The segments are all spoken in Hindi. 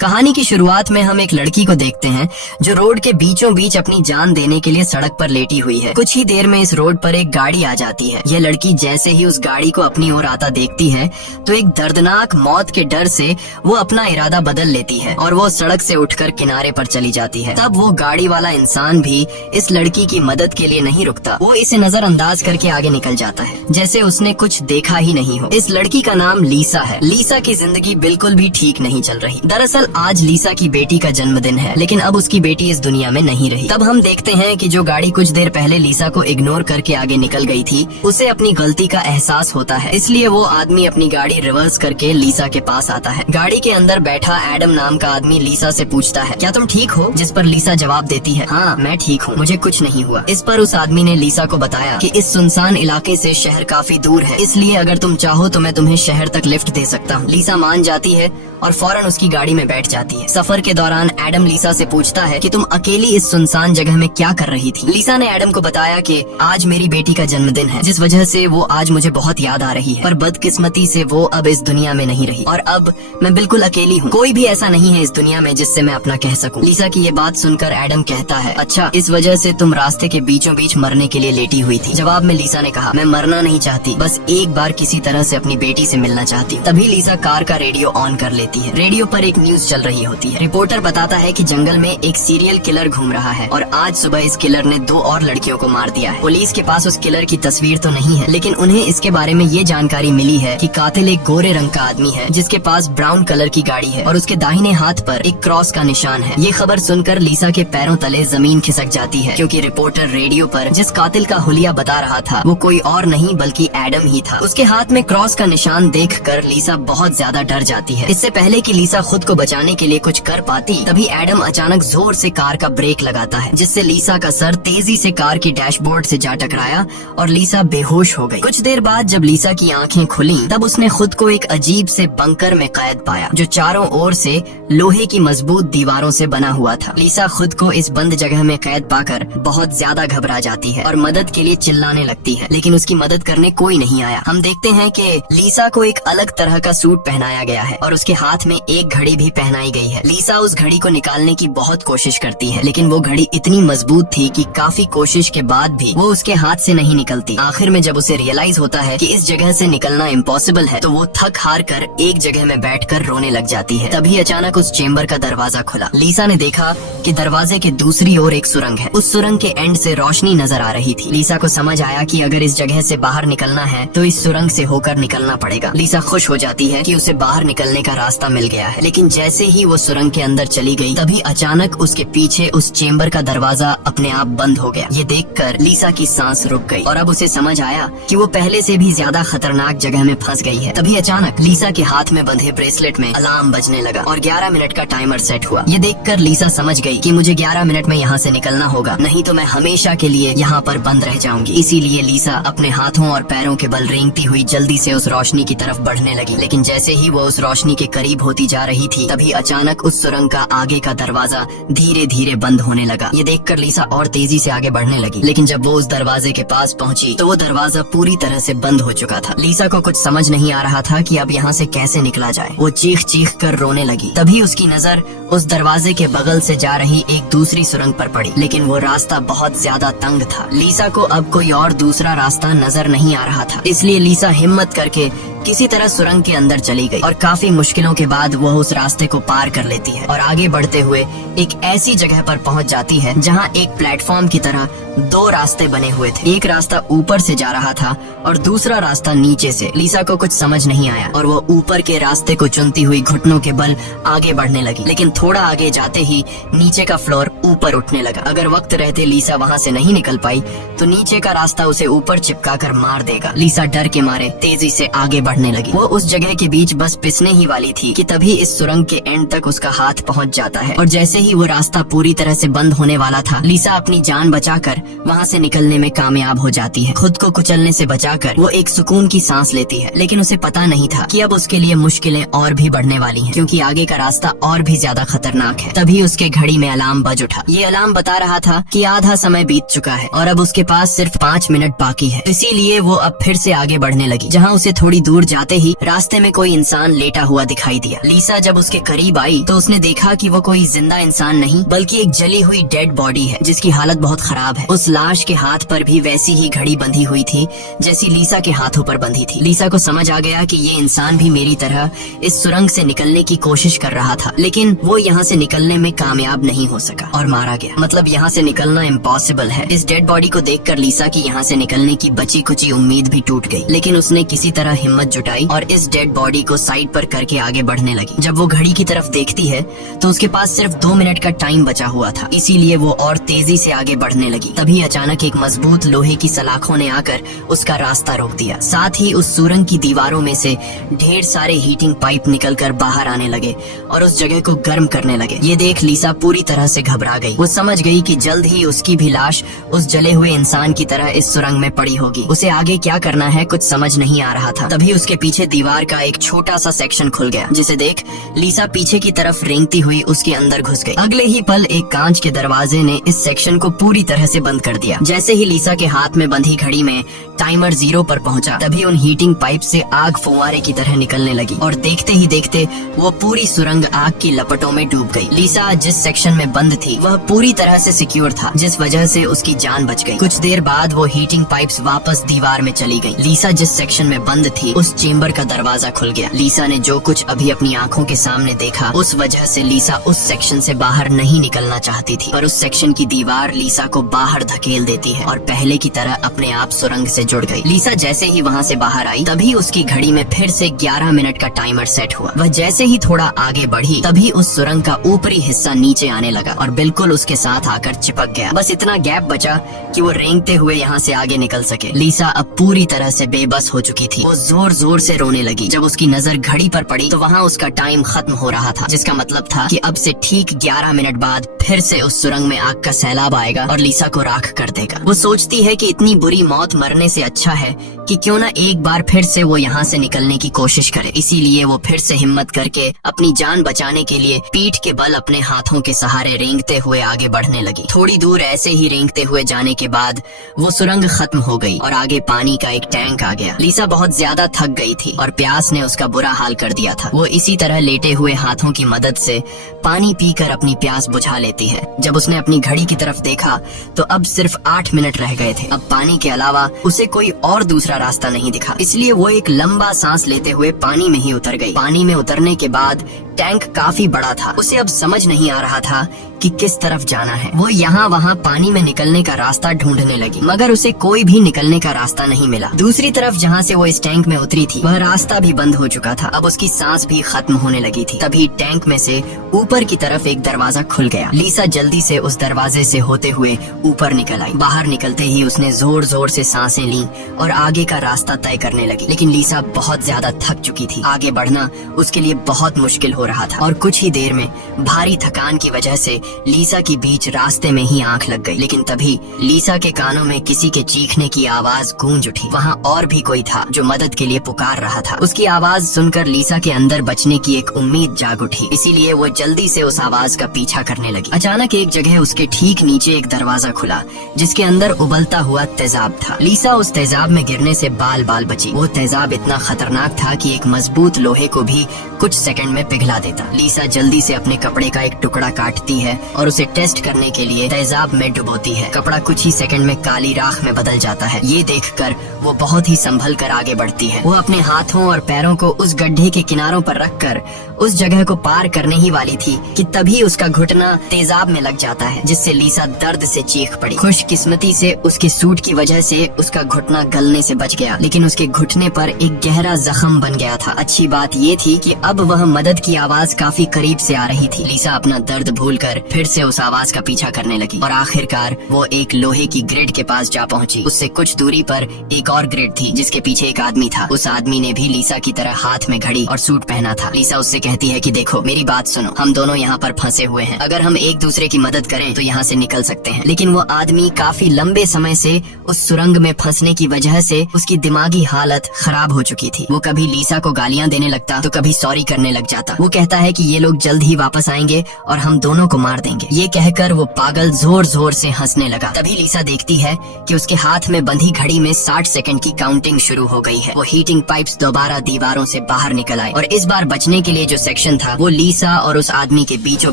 कहानी की शुरुआत में हम एक लड़की को देखते हैं जो रोड के बीचों बीच अपनी जान देने के लिए सड़क पर लेटी हुई है। कुछ ही देर में इस रोड पर एक गाड़ी आ जाती है। यह लड़की जैसे ही उस गाड़ी को अपनी ओर आता देखती है तो एक दर्दनाक मौत के डर से वो अपना इरादा बदल लेती है और वो सड़क से उठकर किनारे पर चली जाती है। तब वो गाड़ी वाला इंसान भी इस लड़की की मदद के लिए नहीं रुकता। वो इसे नजरअंदाज करके आगे निकल जाता है जैसे उसने कुछ देखा ही नहीं हो। इस लड़की का नाम लीसा है। लीसा की जिंदगी बिल्कुल भी ठीक नहीं चल रही। दरअसल आज लीसा की बेटी का जन्मदिन है, लेकिन अब उसकी बेटी इस दुनिया में नहीं रही। तब हम देखते हैं कि जो गाड़ी कुछ देर पहले लीसा को इग्नोर करके आगे निकल गई थी, उसे अपनी गलती का एहसास होता है। इसलिए वो आदमी अपनी गाड़ी रिवर्स करके लीसा के पास आता है। गाड़ी के अंदर बैठा एडम नाम का आदमी लीसा से पूछता है, क्या तुम ठीक हो? जिस पर लीसा जवाब देती है, हाँ मैं ठीक हूँ, मुझे कुछ नहीं हुआ। इस पर उस आदमी ने लीसा को बताया कि इस सुनसान इलाके से शहर काफी दूर है, इसलिए अगर तुम चाहो तो मैं तुम्हें शहर तक लिफ्ट दे सकता हूँ। लीसा मान जाती है और फौरन उसकी गाड़ी में बैठ जाती है। सफर के दौरान एडम लीसा से पूछता है कि तुम अकेली इस सुनसान जगह में क्या कर रही थी? लीसा ने एडम को बताया कि आज मेरी बेटी का जन्मदिन है, जिस वजह से वो आज मुझे बहुत याद आ रही है, पर बदकिस्मती से वो अब इस दुनिया में नहीं रही और अब मैं बिल्कुल अकेली हूँ। कोई भी ऐसा नहीं है इस दुनिया में जिससे मैं अपना कह सकूँ। लीसा की ये बात सुनकर एडम कहता है, अच्छा इस वजह से तुम रास्ते के बीचों बीच मरने के लिए लेटी हुई थी? जवाब में लीसा ने कहा, मैं मरना नहीं चाहती, बस एक बार किसी तरह से अपनी बेटी से मिलना चाहती हूँ। तभी लीसा कार का रेडियो ऑन कर लेती है। रेडियो पर एक न्यूज चल रही होती है। रिपोर्टर बताता है कि जंगल में एक सीरियल किलर घूम रहा है और आज सुबह इस किलर ने 2 और लड़कियों को मार दिया है। पुलिस के पास उस किलर की तस्वीर तो नहीं है, लेकिन उन्हें इसके बारे में ये जानकारी मिली है कि कातिल एक गोरे रंग का आदमी है जिसके पास ब्राउन कलर की गाड़ी है और उसके दाहिने हाथ पर एक क्रॉस का निशान है। ये खबर सुनकर लीसा के पैरों तले जमीन खिसक जाती है, क्योंकि रिपोर्टर रेडियो पर जिस कातिल का हुलिया बता रहा था वो कोई और नहीं बल्कि एडम ही था। उसके हाथ में क्रॉस का निशान देखकर लीसा बहुत ज्यादा डर जाती है। इससे पहले कि लीसा खुद को बचाने के लिए कुछ कर पाती, तभी एडम अचानक जोर से कार का ब्रेक लगाता है, जिससे लीसा का सर तेजी से कार की डैशबोर्ड से जा टकराया और लीसा बेहोश हो गई। कुछ देर बाद जब लीसा की आंखें खुली तब उसने खुद को एक अजीब से बंकर में कैद पाया जो चारों ओर से लोहे की मजबूत दीवारों से बना हुआ था। लीसा खुद को इस बंद जगह में कैद पाकर बहुत ज्यादा घबरा जाती है और मदद के लिए चिल्लाने लगती है, लेकिन उसकी मदद करने कोई नहीं आया। हम देखते हैं कि लीसा को एक अलग तरह का सूट पहनाया गया है और उसके हाथ में एक घड़ी भी पहनाई गई है। लीसा उस घड़ी को निकालने की बहुत कोशिश करती है, लेकिन वो घड़ी इतनी मजबूत थी कि काफी कोशिश के बाद भी वो उसके हाथ से नहीं निकलती। आखिर में जब उसे रियलाइज होता है कि इस जगह से निकलना इम्पॉसिबल है, तो वो थक हार कर एक जगह में बैठकर रोने लग जाती है। तभी अचानक उस चेम्बर का दरवाजा खुला। लीसा ने देखा कि दरवाजे के दूसरी ओर एक सुरंग है। उस सुरंग के एंड से रोशनी नजर आ रही थी। लीसा को समझ आया कि अगर इस जगह से बाहर निकलना है तो इस सुरंग से होकर निकलना पड़ेगा। लीसा खुश हो जाती है कि उसे बाहर निकलने का रास्ता मिल गया है, लेकिन जैसे ही वो सुरंग के अंदर चली गई तभी अचानक उसके पीछे उस चेम्बर का दरवाजा अपने आप बंद हो गया। ये देखकर लीसा की सांस रुक गई और अब उसे समझ आया कि वो पहले से भी ज्यादा खतरनाक जगह में फंस गई है। तभी अचानक लीसा के हाथ में बंधे ब्रेसलेट में अलार्म बजने लगा और 11 मिनट का टाइमर सेट हुआ। ये देखकर लीसा समझ गई कि मुझे 11 मिनट में यहाँ से निकलना होगा, नहीं तो मैं हमेशा के लिए यहाँ पर बंद रह जाऊंगी। इसीलिए लीसा अपने हाथों और पैरों के बल रेंगती हुई जल्दी से उस रोशनी की तरफ बढ़ने लगी। लेकिन जैसे ही वो उस रोशनी के करीब होती जा रही थी तभी अचानक उस सुरंग का आगे का दरवाजा धीरे धीरे बंद होने लगा। ये देखकर लीसा और तेजी से आगे बढ़ने लगी, लेकिन जब वो उस दरवाजे के पास पहुंची तो वो दरवाजा पूरी तरह से बंद हो चुका था। लीसा को कुछ समझ नहीं आ रहा था कि अब यहाँ से कैसे निकला जाए। वो चीख चीख कर रोने लगी। तभी उसकी नजर उस दरवाजे के बगल से जा रही एक दूसरी सुरंग पर पड़ी, लेकिन वो रास्ता बहुत ज्यादा तंग था। लीसा को अब कोई और दूसरा रास्ता नजर नहीं आ रहा था, इसलिए लीसा हिम्मत करके किसी तरह सुरंग के अंदर चली गई और काफी मुश्किलों के बाद वह उस रास्ते को पार कर लेती है और आगे बढ़ते हुए एक ऐसी जगह पर पहुंच जाती है जहां एक प्लेटफॉर्म की तरह 2 रास्ते बने हुए थे। एक रास्ता ऊपर से जा रहा था और दूसरा रास्ता नीचे से। लीसा को कुछ समझ नहीं आया और वो ऊपर के रास्ते को चुनती हुई घुटनों के बल आगे बढ़ने लगी, लेकिन थोड़ा आगे जाते ही नीचे का फ्लोर ऊपर उठने लगा। अगर वक्त रहते लीसा वहाँ से नहीं निकल पाई तो नीचे का रास्ता उसे ऊपर चिपका कर मार देगा। लीसा डर के मारे तेजी से आगे बढ़ने लगी। वो उस जगह के बीच बस पिसने ही वाली थी कि तभी इस सुरंग के एंड तक उसका हाथ पहुंच जाता है और जैसे ही वो रास्ता पूरी तरह से बंद होने वाला था, लीसा अपनी जान बचाकर वहाँ से निकलने में कामयाब हो जाती है। खुद को कुचलने से बचाकर वो एक सुकून की सांस लेती है, लेकिन उसे पता नहीं था कि अब उसके लिए मुश्किलें और भी बढ़ने वाली हैं, क्योंकि आगे का रास्ता और भी ज्यादा खतरनाक है। तभी उसके घड़ी में अलार्म बज उठा। ये अलार्म बता रहा था कि आधा समय बीत चुका है और अब उसके पास सिर्फ 5 मिनट बाकी है। इसीलिए वो अब फिर से आगे बढ़ने लगी। जहाँ उसे थोड़ी दूर दूर जाते ही रास्ते में कोई इंसान लेटा हुआ दिखाई दिया। लीसा जब उसके करीब आई तो उसने देखा कि वो कोई जिंदा इंसान नहीं बल्कि एक जली हुई डेड बॉडी है जिसकी हालत बहुत खराब है। उस लाश के हाथ पर भी वैसी ही घड़ी बंधी हुई थी जैसी लीसा के हाथों पर बंधी थी। लीसा को समझ आ गया कि ये इंसान भी मेरी तरह इस सुरंग से निकलने की कोशिश कर रहा था, लेकिन वो यहाँ से निकलने में कामयाब नहीं हो सका और मारा गया। मतलब यहाँ से निकलना इम्पॉसिबल है। इस डेड बॉडी को देखकर लीसा की यहाँ से निकलने की बची कुची उम्मीद भी टूट गई, लेकिन उसने किसी तरह हिम्मत जुटाई और इस डेड बॉडी को साइड पर करके आगे बढ़ने लगी। जब वो घड़ी की तरफ देखती है तो उसके पास सिर्फ 2 मिनट का टाइम बचा हुआ था, इसीलिए वो और तेजी से आगे बढ़ने लगी। तभी अचानक एक मजबूत लोहे की सलाखों ने आकर उसका रास्ता रोक दिया। साथ ही उस सुरंग की दीवारों में से ढेर सारे हीटिंग पाइप निकलकर बाहर आने लगे और उस जगह को गर्म करने लगे। ये देख लीसा पूरी तरह से घबरा गई। वो समझ गई कि जल्द ही उसकी भी लाश उस जले हुए इंसान की तरह इस सुरंग में पड़ी होगी। उसे आगे क्या करना है कुछ समझ नहीं आ रहा था। तभी उसके पीछे दीवार का एक छोटा सा सेक्शन खुल गया, जिसे देख लीसा पीछे की तरफ रेंगती हुई उसके अंदर घुस गई। अगले ही पल एक कांच के दरवाजे ने इस सेक्शन को पूरी तरह से बंद कर दिया। जैसे ही लीसा के हाथ में बंधी घड़ी में टाइमर 0 पर पहुंचा, तभी उन हीटिंग पाइप से आग फुवारे की तरह निकलने लगी और देखते ही देखते वो पूरी सुरंग आग की लपटों में डूब गई। लीसा जिस सेक्शन में बंद थी वह पूरी तरह से सिक्योर था, जिस वजह से उसकी जान बच गई। कुछ देर बाद वो हीटिंग पाइप्स वापस दीवार में चली गई। लीसा जिस सेक्शन में बंद थी उस चेम्बर का दरवाजा खुल गया। लीसा ने जो कुछ अभी अपनी आंखों के सामने देखा उस वजह से लीसा उस सेक्शन से बाहर नहीं निकलना चाहती थी, पर उस सेक्शन की दीवार लीसा को बाहर धकेल देती है और पहले की तरह अपने आप सुरंग से जुड़ गई। लीसा जैसे ही वहाँ से बाहर आई तभी उसकी घड़ी में फिर से 11 मिनट का टाइमर सेट हुआ। वह जैसे ही थोड़ा आगे बढ़ी तभी उस सुरंग का ऊपरी हिस्सा नीचे आने लगा और बिल्कुल उसके साथ आकर चिपक गया। बस इतना गैप बचा कि वो रेंगते हुए यहाँ से आगे निकल सके। लीसा अब पूरी तरह से बेबस हो चुकी थी। वो जोर जोर से रोने लगी। जब उसकी नजर घड़ी पर पड़ी तो वहाँ उसका टाइम खत्म हो रहा था, जिसका मतलब था कि अब से ठीक 11 मिनट बाद फिर से उस सुरंग में आग का सैलाब आएगा और लीसा को राख कर देगा। वो सोचती है कि इतनी बुरी मौत मरने से अच्छा है कि क्यों ना एक बार फिर से वो यहाँ से निकलने की कोशिश करे। इसीलिए वो फिर से हिम्मत करके अपनी जान बचाने के लिए पीठ के बल अपने हाथों के सहारे रेंगते हुए आगे बढ़ने लगी। थोड़ी दूर ऐसे ही रेंगते हुए जाने के बाद वो सुरंग खत्म हो गई और आगे पानी का एक टैंक आ गया। लीसा बहुत ज्यादा थक गई थी और प्यास ने उसका बुरा हाल कर दिया था। वो इसी तरह लेटे हुए हाथों की मदद से पानी पीकर अपनी प्यास बुझा लेती है। जब उसने अपनी घड़ी की तरफ देखा तो अब सिर्फ 8 मिनट रह गए थे। अब पानी के अलावा उसे कोई और दूसरा रास्ता नहीं दिखा, इसलिए वो एक लंबा सांस लेते हुए पानी में ही उतर गई। पानी में उतरने के बाद टैंक काफी बड़ा था। उसे अब समझ नहीं आ रहा था कि किस तरफ जाना है। वो यहाँ वहाँ पानी में निकलने का रास्ता ढूंढने लगी, मगर उसे कोई भी निकलने का रास्ता नहीं मिला। दूसरी तरफ जहाँ से वो इस टैंक में उतरी थी वह रास्ता भी बंद हो चुका था। अब उसकी सांस भी खत्म होने लगी थी। तभी टैंक में से ऊपर की तरफ एक दरवाजा खुल गया। लीसा जल्दी से उस दरवाजे से होते हुए ऊपर निकल आई। बाहर निकलते ही उसने जोर जोर से सांसें ली और आगे का रास्ता तय करने लगी, लेकिन लीसा बहुत ज्यादा थक चुकी थी। आगे बढ़ना उसके लिए बहुत मुश्किल हो रहा था और कुछ ही देर में भारी थकान की वजह से लीसा की बीच रास्ते में ही आंख लग गई। लेकिन तभी लीसा के कानों में किसी के चीखने की आवाज गूंज उठी। वहाँ और भी कोई था जो मदद के लिए पुकार रहा था। उसकी आवाज सुनकर लीसा के अंदर बचने की एक उम्मीद जाग उठी, इसीलिए वो जल्दी से उस आवाज का पीछा करने लगी। अचानक एक जगह उसके ठीक नीचे एक दरवाजा खुला जिसके अंदर उबलता हुआ तेजाब था। लीसा उस तेजाब में गिरने से बाल बाल बची। वो तेजाब इतना खतरनाक था कि एक मजबूत लोहे को भी कुछ सेकंड में पिघला देता। लीसा जल्दी से अपने कपड़े का एक टुकड़ा काटती है और उसे टेस्ट करने के लिए तेजाब में डुबोती है। कपड़ा कुछ ही सेकंड में काली राख में बदल जाता है। ये देखकर वो बहुत ही संभल कर आगे बढ़ती है। वो अपने हाथों और पैरों को उस गड्ढे के किनारों पर रखकर उस जगह को पार करने ही वाली थी कि तभी उसका घुटना तेजाब में लग जाता है, जिससे लीसा दर्द से चीख पड़ी। खुशकिस्मती से उसके सूट की वजह से उसका घुटना गलने से बच गया, लेकिन उसके घुटने पर एक गहरा जख्म बन गया था। अच्छी बात ये थी कि अब वह मदद की आवाज काफी करीब से आ रही थी। लीसा अपना दर्द भूलकर फिर से उस आवाज का पीछा करने लगी और आखिरकार वो एक लोहे की ग्रिड के पास जा पहुंची। उससे कुछ दूरी पर एक और ग्रिड थी जिसके पीछे एक आदमी था। उस आदमी ने भी लीसा की तरह हाथ में घड़ी और सूट पहना था। लीसा उससे कहती है कि देखो मेरी बात सुनो, हम दोनों यहाँ पर फंसे हुए हैं। अगर हम एक दूसरे की मदद करें तो यहाँ से निकल सकते हैं। लेकिन वो आदमी काफी लंबे समय से उस सुरंग में फंसने की वजह से उसकी दिमागी हालत खराब हो चुकी थी। वो कभी लीसा को गालियाँ देने लगता तो कभी सॉरी करने लग जाता। वो कहता है कि ये लोग जल्द ही वापस आएंगे और हम दोनों को मार देंगे। ये कहकर वो पागल जोर जोर से हंसने लगा। तभी लीसा देखती है कि उसके हाथ में बंधी घड़ी में 60 सेकंड की काउंटिंग शुरू हो गई है। वो हीटिंग पाइप्स दोबारा दीवारों से बाहर निकल आए और इस बार बचने के लिए जो सेक्शन था वो लीसा और उस आदमी के बीचों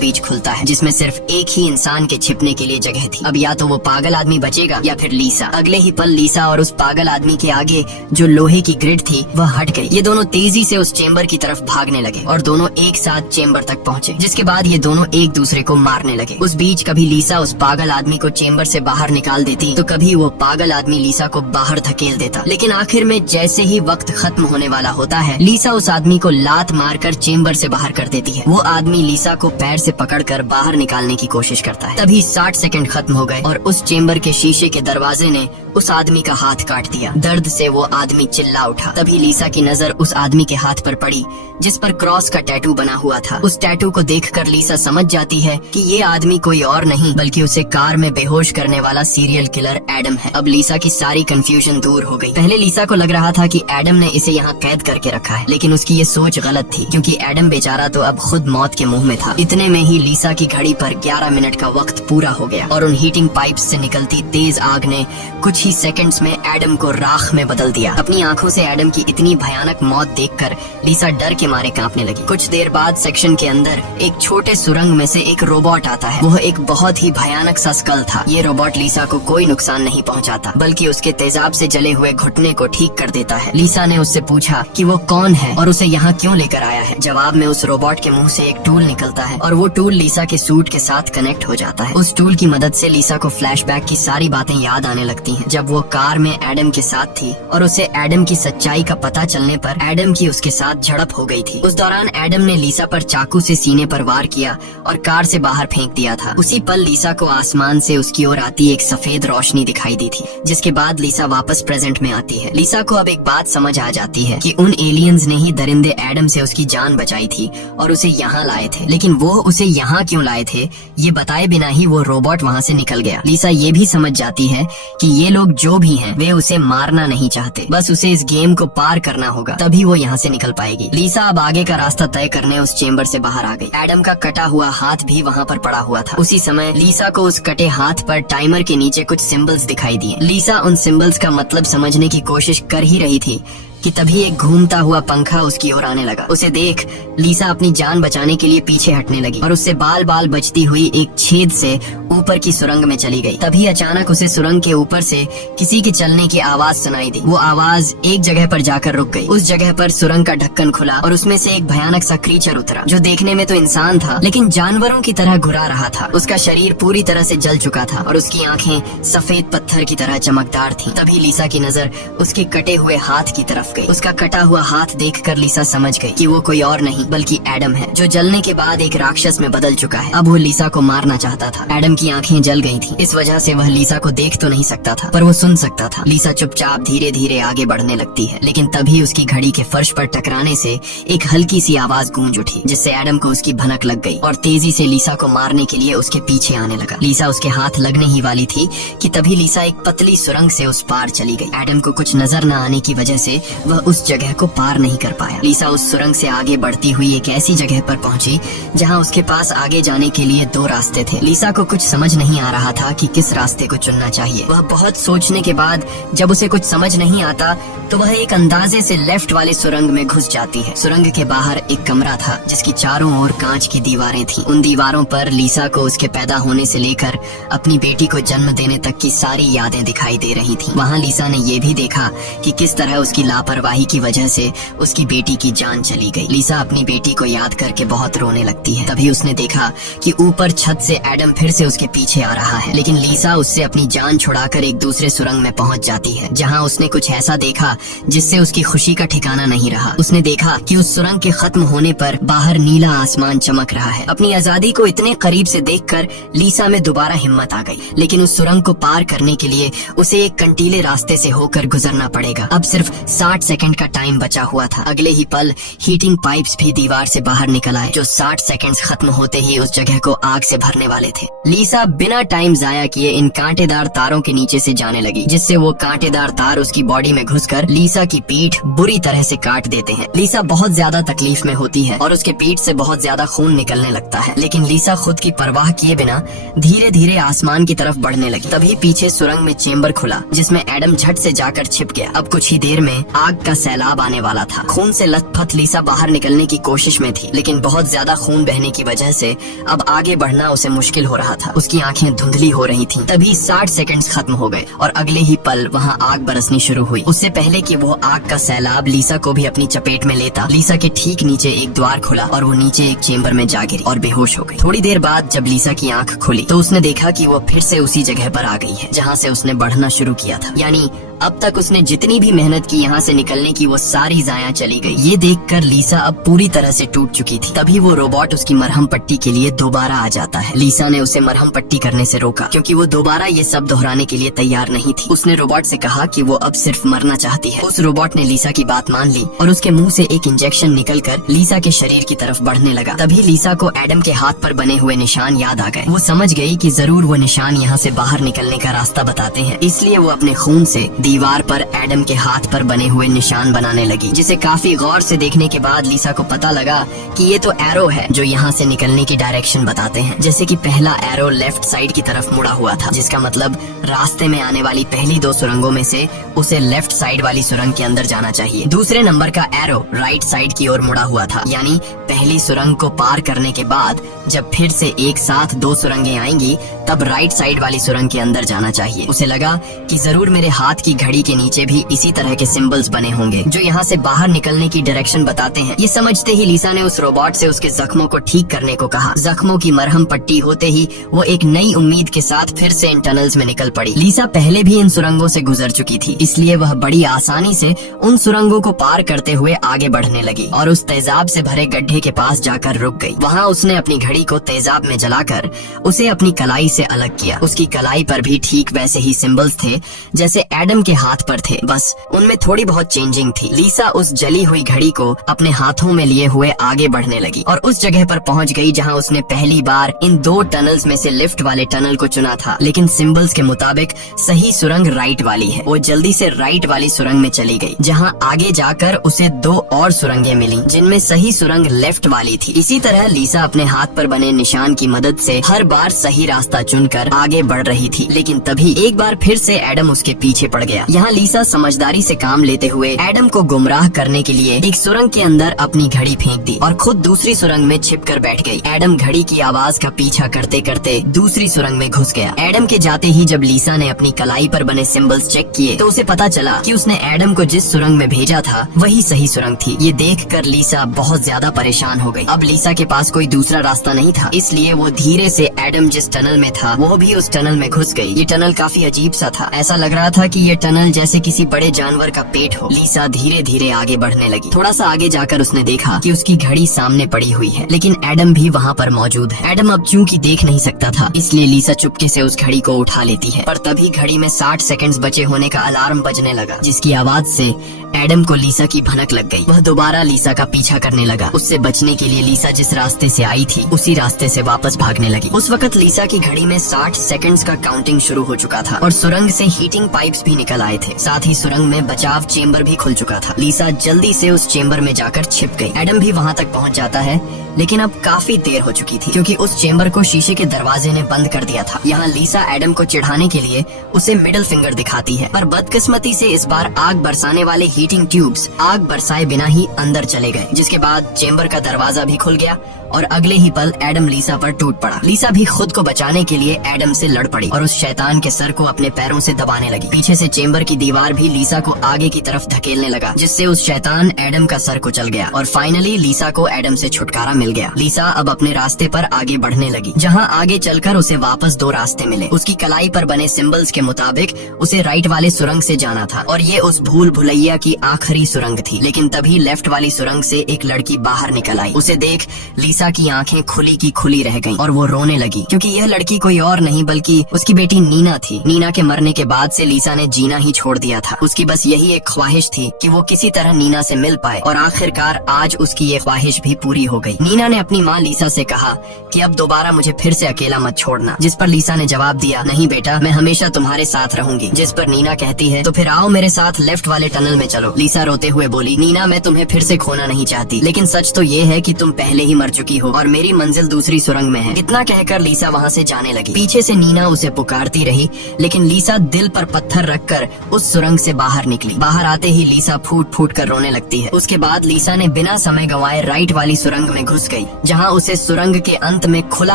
बीच खुलता है, जिसमें सिर्फ एक ही इंसान के छिपने के लिए जगह थी। अब या तो वो पागल आदमी बचेगा या फिर लीसा। अगले ही पल लीसा और उस पागल आदमी के आगे जो लोहे की ग्रिड थी वह हट गई। ये दोनों तेजी से उस चेम्बर की तरफ भागने लगे और दोनों एक साथ चेम्बर तक पहुँचे, जिसके बाद ये दोनों एक दूसरे को मारने लगे। उस बीच कभी लीसा उस पागल आदमी को चेम्बर से बाहर निकाल देती तो कभी वो पागल आदमी लीसा को बाहर धकेल देता। लेकिन आखिर में जैसे ही वक्त खत्म होने वाला होता है, लीसा उस आदमी को लात मारकर चेम्बर से बाहर कर देती है। वो आदमी लीसा को पैर से पकड़कर बाहर निकालने की कोशिश करता है। तभी 60 सेकंड खत्म हो गए और उस चेम्बर के शीशे के दरवाजे ने उस आदमी का हाथ काट दिया। दर्द से वो आदमी चिल्ला उठा। तभी लीसा की नजर उस आदमी के हाथ पर पड़ी जिस पर क्रॉस का टैटू बना हुआ था। उस टैटू को देखकर लीसा समझ जाती है कि ये आदमी कोई और नहीं बल्कि उसे कार में बेहोश करने वाला सीरियल किलर एडम है। अब लीसा की सारी कंफ्यूजन दूर हो गई। पहले लीसा को लग रहा था कि एडम ने इसे यहाँ कैद करके रखा है, लेकिन उसकी ये सोच गलत थी क्योंकि एडम बेचारा तो अब खुद मौत के मुंह में था। इतने में ही लीसा की घड़ी पर 11 मिनट का वक्त पूरा हो गया और उन हीटिंग पाइप्स से निकलती तेज आग ने कुछ ही सेकंड्स में एडम को राख में बदल दिया। अपनी आंखों से एडम की इतनी भयानक मौत देखकर लीसा डर के मारे कांपने लगी। कुछ देर बाद सेक्शन के अंदर एक छोटे सुरंग में से एक रोबोट आता है। वह एक बहुत ही भयानक सा स्कल था। ये रोबोट लीसा को कोई नुकसान नहीं पहुंचाता बल्कि उसके तेजाब से जले हुए घुटने को ठीक कर देता है। लीसा ने उससे पूछा कि वो कौन है और उसे यहाँ क्यों लेकर आया है। जवाब में उस रोबोट के मुंह से एक टूल निकलता है और वो टूल लीसा के सूट के साथ कनेक्ट हो जाता है। उस टूल की मदद से लीसा को फ्लैशबैक की सारी बातें याद आने लगती हैं। जब वो कार में एडम के साथ थी और उसे एडम की सच्चाई का पता चलने पर एडम की उसके साथ झड़प हो गई थी। उस दौरान एडम ने लीसा पर चाकू से सीने पर वार किया और कार से बाहर फेंक दिया था। उसी पल लीसा को आसमान से उसकी ओर आती एक सफेद रोशनी दिखाई दी थी, जिसके बाद लीसा वापस प्रेजेंट में आती है। लीसा को अब एक बात समझ आ जाती है कि उन एलियंस ने ही दरिंदे एडम से उसकी जान बचाई थी और उसे यहाँ लाए थे। लेकिन वो उसे यहाँ क्यों लाए थे ये बताए बिना ही वो रोबोट वहाँ से निकल गया। लीसा ये भी समझ जाती है कि ये लोग जो भी हैं वे उसे मारना नहीं चाहते, बस उसे इस गेम को पार करना होगा, तभी वो यहाँ से निकल पाएगी। लीसा अब आगे का रास्ता तय करने उस चेम्बर से बाहर आ गई। एडम का कटा हुआ हाथ भी वहाँ पर पड़ा हुआ था। उसी समय लीसा को उस कटे हाथ पर टाइमर के नीचे कुछ सिंबल्स दिखाई दिए। लीसा उन सिंबल्स का मतलब समझने की कोशिश कर ही रही थी कि तभी एक घूमता हुआ पंखा उसकी ओर आने लगा। उसे देख लीसा अपनी जान बचाने के लिए पीछे हटने लगी और उससे बाल बाल बचती हुई एक छेद से ऊपर की सुरंग में चली गई। तभी अचानक उसे सुरंग के ऊपर से किसी के चलने की आवाज सुनाई दी। वो आवाज एक जगह पर जाकर रुक गई। उस जगह पर सुरंग का ढक्कन खुला और उसमें से एक भयानक सा क्रीचर उतरा जो देखने में तो इंसान था लेकिन जानवरों की तरह घुरा रहा था। उसका शरीर पूरी तरह से जल चुका था और उसकी आंखें सफेद पत्थर की तरह चमकदार थीं। तभी लीसा की नजर उसके कटे हुए हाथ की तरफ गई। उसका कटा हुआ हाथ देखकर लीसा समझ गई कि वो कोई और नहीं बल्कि एडम है, जो जलने के बाद एक राक्षस में बदल चुका है। अब वो लीसा को मारना चाहता था। एडम की आंखें जल गई थी, इस वजह से वह लीसा को देख तो नहीं सकता था पर वो सुन सकता था। लीसा चुपचाप धीरे धीरे आगे बढ़ने लगती है, लेकिन तभी उसकी घड़ी के फर्श पर टकराने से एक हल्की सी आवाज गूंज उठी जिससे एडम को उसकी भनक लग गई और तेजी से लीसा को मारने के लिए उसके पीछे आने लगा। लीसा उसके हाथ लगने ही वाली थी कि तभी लीसा एक पतली सुरंग से उस पार चली गई। एडम को कुछ नजर न आने की वजह से वह उस जगह को पार नहीं कर पाया। लीसा उस सुरंग से आगे बढ़ती हुई एक ऐसी जगह पर पहुंची जहां उसके पास आगे जाने के लिए 2 रास्ते थे। लीसा को कुछ समझ नहीं आ रहा था कि किस रास्ते को चुनना चाहिए। वह बहुत सोचने के बाद जब उसे कुछ समझ नहीं आता तो वह एक अंदाजे से लेफ्ट वाले सुरंग में घुस जाती है। सुरंग के बाहर एक कमरा था जिसकी चारों ओर कांच की दीवारें थीं। उन दीवारों पर लीसा को उसके पैदा होने से लेकर अपनी बेटी को जन्म देने तक की सारी यादें दिखाई दे रही थीं। वहां लीसा ने ये भी देखा कि किस तरह उसकी लापरवाही की वजह से उसकी बेटी की जान चली गई। लीसा अपनी बेटी को याद करके बहुत रोने लगती है। तभी उसने देखा कि ऊपर छत से एडम फिर से उसके पीछे आ रहा है, लेकिन लीसा उससे अपनी जान छुड़ाकर एक दूसरे सुरंग में पहुंच जाती है जहां उसने कुछ ऐसा देखा जिससे उसकी खुशी का ठिकाना नहीं रहा। उसने देखा कि उस सुरंग के खत्म होने पर बाहर नीला आसमान चमक रहा है। अपनी आजादी को इतने करीब से देखकर लीसा में दोबारा हिम्मत आ गई, लेकिन उस सुरंग को पार करने के लिए उसे एक कंटीले रास्ते से होकर गुजरना पड़ेगा। अब सिर्फ 60 सेकंड का टाइम बचा हुआ था। अगले ही पल हीटिंग पाइप्स भी दीवार से बाहर निकल आए जो 60 सेकंड्स खत्म होते ही उस जगह को आग से भरने वाले थे। लीसा बिना टाइम जाया किए इन कांटेदार तारों के नीचे से जाने लगी, जिससे वो कांटेदार तार उसकी बॉडी में घुसकर लीसा की पीठ बुरी तरह से काट देते हैं। लीसा बहुत ज्यादा तकलीफ में होती है और उसके पीठ से बहुत ज्यादा खून निकलने लगता है, लेकिन लीसा खुद की परवाह किए बिना धीरे धीरे आसमान की तरफ बढ़ने लगी। तभी पीछे सुरंग में चेम्बर खुला, जिसमें एडम झट से जाकर छिप गया। अब कुछ ही देर में आग का सैलाब आने वाला था। खून से लथपथ लीसा बाहर निकलने की कोशिश में थी, लेकिन बहुत ज्यादा खून बहने की वजह से अब आगे बढ़ना उसे मुश्किल हो रहा था। उसकी आंखें धुंधली हो रही थीं। तभी 60 सेकंड्स खत्म हो गए और अगले ही पल वहाँ आग बरसनी शुरू हुई। उससे पहले कि वो आग का सैलाब लीसा को भी अपनी चपेट में लेता, लीसा के ठीक नीचे एक द्वार खुला और वो नीचे एक चेम्बर में जा गिरी और बेहोश हो गई। थोड़ी देर बाद जब लीसा की आंख खुली तो उसने देखा कि वो फिर से उसी जगह पर आ गई है जहाँ से उसने बढ़ना शुरू किया था। यानी अब तक उसने जितनी भी मेहनत की यहाँ से निकलने की, वो सारी जाया चली गई। ये देखकर लीसा अब पूरी तरह से टूट चुकी थी। तभी वो रोबोट उसकी मरहम पट्टी के लिए दोबारा आ जाता है। लीसा ने उसे मरहम पट्टी करने से रोका, क्योंकि वो दोबारा ये सब दोहराने के लिए तैयार नहीं थी। उसने रोबोट से कहा कि वो अब सिर्फ मरना चाहती है। उस रोबोट ने लीसा की बात मान ली और उसके मुंह से एक इंजेक्शन निकलकर लीसा के शरीर की तरफ बढ़ने लगा। तभी लीसा को एडम के हाथ पर बने हुए निशान याद आ गए। वो समझ गई कि जरूर वो निशान यहाँ से बाहर निकलने का रास्ता बताते हैं, इसलिए वो अपने खून से दीवार पर एडम के हाथ पर बने हुए निशान बनाने लगी, जिसे काफी गौर से देखने के बाद लीसा को पता लगा कि ये तो एरो है जो यहाँ से निकलने की डायरेक्शन बताते हैं। जैसे कि पहला एरो लेफ्ट साइड की तरफ मुड़ा हुआ था, जिसका मतलब रास्ते में आने वाली पहली 2 सुरंगों में से उसे लेफ्ट साइड वाली सुरंग के अंदर जाना चाहिए। दूसरे नंबर का एरो राइट साइड की ओर मुड़ा हुआ था, यानी पहली सुरंग को पार करने के बाद जब फिर से एक साथ 2 सुरंगें आएंगी तब राइट साइड वाली सुरंग के अंदर जाना चाहिए। उसे लगा कि जरूर मेरे हाथ की घड़ी के नीचे भी इसी तरह के सिंबल्स बने होंगे जो यहाँ से बाहर निकलने की डायरेक्शन बताते हैं। ये समझते ही लीसा ने उस रोबोट से उसके जख्मों को ठीक करने को कहा। जख्मों की मरहम पट्टी होते ही वो एक नई उम्मीद के साथ फिर से इन टनल्स में निकल पड़ी। लीसा पहले भी इन सुरंगों से गुजर चुकी थी, इसलिए वह बड़ी आसानी से उन सुरंगों को पार करते हुए आगे बढ़ने लगी और उस तेजाब से भरे गड्ढे के पास जाकर रुक गई। वहाँ उसने अपनी घड़ी को तेजाब में जलाकर उसे अपनी कलाई से अलग किया। उसकी कलाई पर भी ठीक वैसे ही सिंबल्स थे जैसे एडम के हाथ पर थे, बस उनमें थोड़ी बहुत चेंजिंग थी। लीसा उस जली हुई घड़ी को अपने हाथों में लिए हुए आगे बढ़ने लगी और उस जगह पर पहुंच गई जहां उसने पहली बार इन 2 टनल्स में से लिफ्ट वाले टनल को चुना था, लेकिन सिंबल्स के मुताबिक सही सुरंग राइट वाली है। वो जल्दी से राइट वाली सुरंग में चली गई, जहां आगे जाकर उसे 2 और सुरंगें मिली जिनमें सही सुरंग लेफ्ट वाली थी। इसी तरह लीसा अपने हाथ पर बने निशान की मदद से हर बार सही रास्ता चुनकर आगे बढ़ रही थी, लेकिन तभी एक बार फिर से एडम उसके पीछे पड़ गया। यहाँ लीसा समझदारी से काम लेते हुए एडम को गुमराह करने के लिए एक सुरंग के अंदर अपनी घड़ी फेंक दी और खुद दूसरी सुरंग में छिपकर बैठ गई। एडम घड़ी की आवाज का पीछा करते करते दूसरी सुरंग में घुस गया। एडम के जाते ही जब लीसा ने अपनी कलाई पर बने सिंबल्स चेक किए तो उसे पता चला कि उसने एडम को जिस सुरंग में भेजा था वही सही सुरंग थी। ये देखकर लीसा बहुत ज्यादा परेशान हो गई। अब लीसा के पास कोई दूसरा रास्ता नहीं था, इसलिए वो धीरे से एडम जिस टनल में था वो भी उस टनल में घुस गई। ये टनल काफी अजीब सा था, ऐसा लग रहा था कि ये टनल जैसे किसी बड़े जानवर का पेट हो। लीसा धीरे धीरे आगे बढ़ने लगी। थोड़ा सा आगे जाकर उसने देखा कि उसकी घड़ी सामने पड़ी हुई है, लेकिन एडम भी वहाँ पर मौजूद है। एडम अब चूंकि देख नहीं सकता था, इसलिए लीसा चुपके से उस घड़ी को उठा लेती है, पर तभी घड़ी में 60 सेकंड्स बचे होने का अलार्म बजने लगा, जिसकी आवाज से एडम को लीसा की भनक लग गई। वह दोबारा लीसा का पीछा करने लगा। उससे बचने के लिए लीसा जिस रास्ते से आई थी उसी रास्ते से वापस भागने लगी। उस वक्त लीसा की घड़ी में 60 सेकंड्स का काउंटिंग शुरू हो चुका था और सुरंग से हीटिंग पाइप्स भी निकल आए थे। साथ ही सुरंग में बचाव चेम्बर भी खुल चुका था। लीसा जल्दी से उस चेम्बर में जाकर छिप गई। एडम भी वहाँ तक पहुँच जाता है, लेकिन अब काफी देर हो चुकी थी क्योंकि उस चेम्बर को शीशे के दरवाजे ने बंद कर दिया था। यहाँ लीसा एडम को चिढ़ाने के लिए उसे मिडिल फिंगर दिखाती है, पर बदकिस्मती से इस बार आग बरसाने वाले हीटिंग ट्यूब्स आग बरसाए बिना ही अंदर चले गए, जिसके बाद चेम्बर का दरवाजा भी खुल गया और अगले ही पल एडम लीसा पर टूट पड़ा। लीसा भी खुद को बचाने के लिए एडम से लड़ पड़ी और उस शैतान के सर को अपने पैरों से दबाने लगी। पीछे से चेम्बर की दीवार भी लीसा को आगे की तरफ धकेलने लगा, जिससे उस शैतान एडम का सर कुचल गया और फाइनली लीसा को एडम से छुटकारा मिल गया। लीसा अब अपने रास्ते पर आगे बढ़ने लगी, जहाँ आगे चलकर उसे वापस 2 रास्ते मिले। उसकी कलाई पर बने सिंबल्स के मुताबिक उसे राइट वाले सुरंग से जाना था और ये उस भूल भुलैया की आखिरी सुरंग थी, लेकिन तभी लेफ्ट वाली सुरंग से एक लड़की बाहर निकल आई। उसे देख लीसा लीसा की आंखें खुली की खुली रह गईं और वो रोने लगी, क्योंकि यह लड़की कोई और नहीं बल्कि उसकी बेटी नीना थी। नीना के मरने के बाद से लीसा ने जीना ही छोड़ दिया था। उसकी बस यही एक ख्वाहिश थी कि वो किसी तरह नीना से मिल पाए, और आखिरकार आज उसकी ये ख्वाहिश भी पूरी हो गई। नीना ने अपनी माँ लीसा से कहा कि अब दोबारा मुझे फिर से अकेला मत छोड़ना, जिस पर लीसा ने जवाब दिया, नहीं बेटा, मैं हमेशा तुम्हारे साथ रहूंगी। जिस पर नीना कहती है, तो फिर आओ मेरे साथ लेफ्ट वाले टनल में चलो। लीसा रोते हुए बोली, नीना, मैं तुम्हें फिर से खोना नहीं चाहती, लेकिन सच तो ये है कि तुम पहले ही मर चुकी हो और मेरी मंजिल दूसरी सुरंग में है। इतना कहकर लीसा वहाँ से जाने लगी। पीछे से नीना उसे पुकारती रही, लेकिन लीसा दिल पर पत्थर रखकर उस सुरंग से बाहर निकली। बाहर आते ही लीसा फूट फूट कर रोने लगती है। उसके बाद लीसा ने बिना समय गंवाए राइट वाली सुरंग में घुस गई, जहाँ उसे सुरंग के अंत में खुला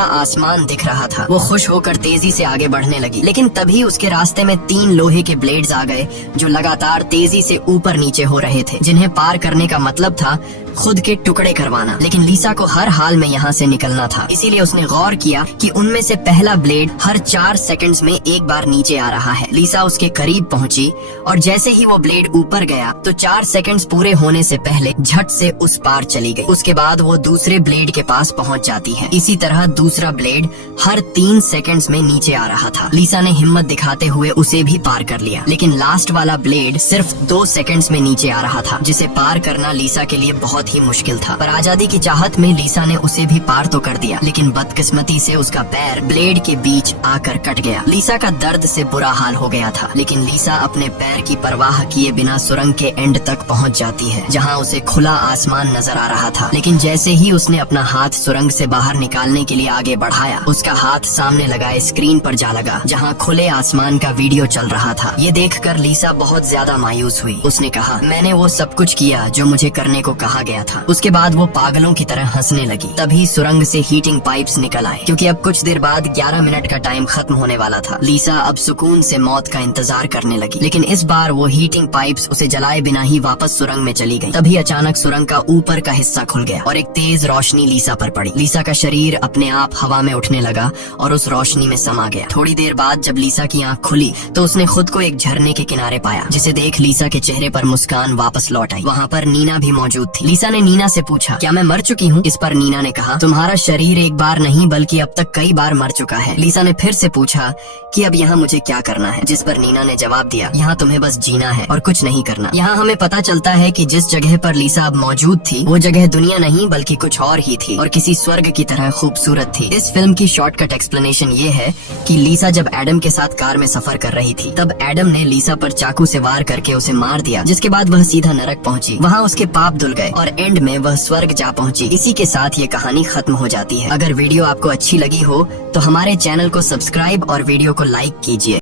आसमान दिख रहा था। वो खुश होकर तेजी से आगे बढ़ने लगी, लेकिन तभी उसके रास्ते में 3 लोहे के ब्लेड्स आ गए, जो लगातार तेजी से ऊपर नीचे हो रहे थे, जिन्हें पार करने का मतलब था खुद के टुकड़े करवाना। लेकिन लीसा को हर हाल में यहाँ से निकलना था, इसीलिए उसने गौर किया कि उनमें से पहला ब्लेड हर 4 सेकंड्स में एक बार नीचे आ रहा है। लीसा उसके करीब पहुंची और जैसे ही वो ब्लेड ऊपर गया तो 4 सेकंड्स पूरे होने से पहले झट से उस पार चली गई। उसके बाद वो दूसरे ब्लेड के पास पहुंच जाती है। इसी तरह दूसरा ब्लेड हर 3 सेकंड्स में नीचे आ रहा था। लीसा ने हिम्मत दिखाते हुए उसे भी पार कर लिया, लेकिन लास्ट वाला ब्लेड सिर्फ 2 सेकंड्स में नीचे आ रहा था, जिसे पार करना लीसा के लिए बहुत ही मुश्किल था। पर आजादी की चाहत में लीसा ने उसे भी पार तो कर दिया, लेकिन बदकिस्मती से उसका पैर ब्लेड के बीच आकर कट गया। लीसा का दर्द से बुरा हाल हो गया था, लेकिन लीसा अपने पैर की परवाह किए बिना सुरंग के एंड तक पहुंच जाती है, जहां उसे खुला आसमान नजर आ रहा था। लेकिन जैसे ही उसने अपना हाथ सुरंग से बाहर निकालने के लिए आगे बढ़ाया, उसका हाथ सामने लगाए स्क्रीन पर जा लगा, जहां खुले आसमान का वीडियो चल रहा था। ये देखकर लीसा बहुत ज्यादा मायूस हुई। उसने कहा, मैंने वो सब कुछ किया जो मुझे करने को कहा गया था। उसके बाद वो पागलों की तरह हंसने लगी। तभी सुरंग से हीटिंग पाइप्स निकल आए, क्योंकि अब कुछ देर बाद 11 मिनट का टाइम खत्म होने वाला था। लीसा अब सुकून से मौत का इंतजार करने लगी, लेकिन इस बार वो हीटिंग पाइप्स उसे जलाए बिना ही वापस सुरंग में चली गई। तभी अचानक सुरंग का ऊपर का हिस्सा खुल गया और एक तेज रोशनी लीसा पर पड़ी। लीसा का शरीर अपने आप हवा में उठने लगा और उस रोशनी में समा गया। थोड़ी देर बाद जब लीसा की आंख खुली तो उसने खुद को एक झरने के किनारे पाया, जिसे देख लीसा के चेहरे पर मुस्कान वापस लौट आई। वहाँ पर नीना भी मौजूद थी। लीसा ने नीना से पूछा, क्या मैं मर चुकी हूँ? इस पर नीना ने कहा, तुम्हारा शरीर एक बार नहीं बल्कि अब तक कई बार मर चुका है। लीसा ने फिर से पूछा कि अब यहाँ मुझे क्या करना है? जिस पर नीना ने जवाब दिया, यहाँ तुम्हें बस जीना है और कुछ नहीं करना। यहाँ हमें पता चलता है कि जिस जगह पर लीसा अब मौजूद थी वो जगह दुनिया नहीं बल्कि कुछ और ही थी और किसी स्वर्ग की तरह खूबसूरत थी। इस फिल्म की शॉर्टकट एक्सप्लेनेशन ये है कि लीसा जब एडम के साथ कार में सफर कर रही थी, तब एडम ने लीसा पर चाकू से वार करके उसे मार दिया, जिसके बाद वह सीधा नरक पहुंची। वहाँ उसके पाप धुल गए और एंड में वह स्वर्ग जा पहुंची। इसी के साथ ये कहानी खत्म हो जाती है। अगर वीडियो आपको अच्छी लगी हो तो हमारे चैनल को सब्सक्राइब और वीडियो को लाइक कीजिए।